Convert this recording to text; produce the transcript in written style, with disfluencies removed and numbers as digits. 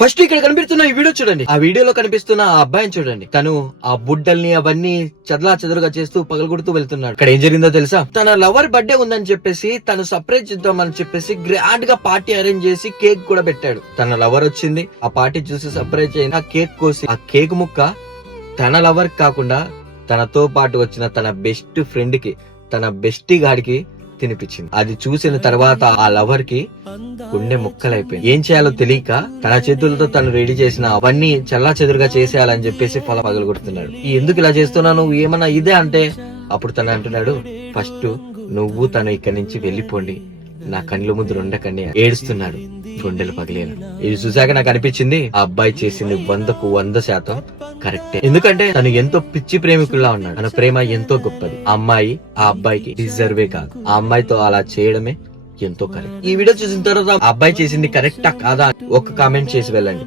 First ఇక్కడ కనిపిస్తున్న ఈ వీడియో చూడండి. ఆ వీడియోలో కనిపిస్తున్న ఆ అబ్బాయిని చూడండి. తను ఆ బుడ్డల్ని అవన్నీ చదలా చెదరుగా చేస్తూ పగలగొడుతూ వెళ్తున్నాడు. ఇక్కడ ఏం జరిగిందో తెలుసా? తన లవర్ బర్త్డే ఉందని చెప్పేసి తను సర్ప్రైజ్ చేద్దామని చెప్పేసి గ్రాండ్ గా పార్టీ అరేంజ్ చేసి కేక్ కూడా పెట్టాడు. తన లవర్ వచ్చింది, ఆ పార్టీ చూసి సర్ప్రైజ్ అయిన కేక్ కోసి ఆ కేక్ ముక్క తన లవర్ కాకుండా తనతో పాటు వచ్చిన తన బెస్ట్ ఫ్రెండ్ కి, తన బెస్టీ గాడికి తినిపించింది. అది చూసిన తర్వాత ఆ లవర్ కి గుండె ముక్కలైపోయింది. ఏం చేయాలో తెలియక తన చేతులతో తను రెడీ చేసిన అవన్నీ చల్లా చెదురుగా చేసేయాలని చెప్పేసి పగలగొడుతున్నాడు. ఎందుకు ఇలా చేస్తున్నావు, ఏమన్నా ఇదే అంటే అప్పుడు తను అంటున్నాడు, ఫస్ట్ నువ్వు తను ఇక్కడి నుంచి వెళ్ళిపోండి, నా కళ్ళు ముందు ఉండకండి ఏడుస్తున్నాడు. గుండెలు పగిలేను. ఇది చూసాక నాకు అనిపించింది ఆ అబ్బాయి చేసింది 100కు 100% కరెక్టే. ఎందుకంటే తను ఎంతో పిచ్చి ప్రేమికుల్లా ఉన్నాడు. తన ప్రేమ ఎంతో గొప్పది. ఆ అమ్మాయి ఆ అబ్బాయికి డిజర్వే కాదు. ఆ అమ్మాయితో అలా చేయడమే ఎంతో కరెక్ట్. ఈ వీడియో చూసిన తర్వాత ఆ అబ్బాయి చేసింది కరెక్టా కాదా ఒక కామెంట్ చేసి వెళ్ళండి.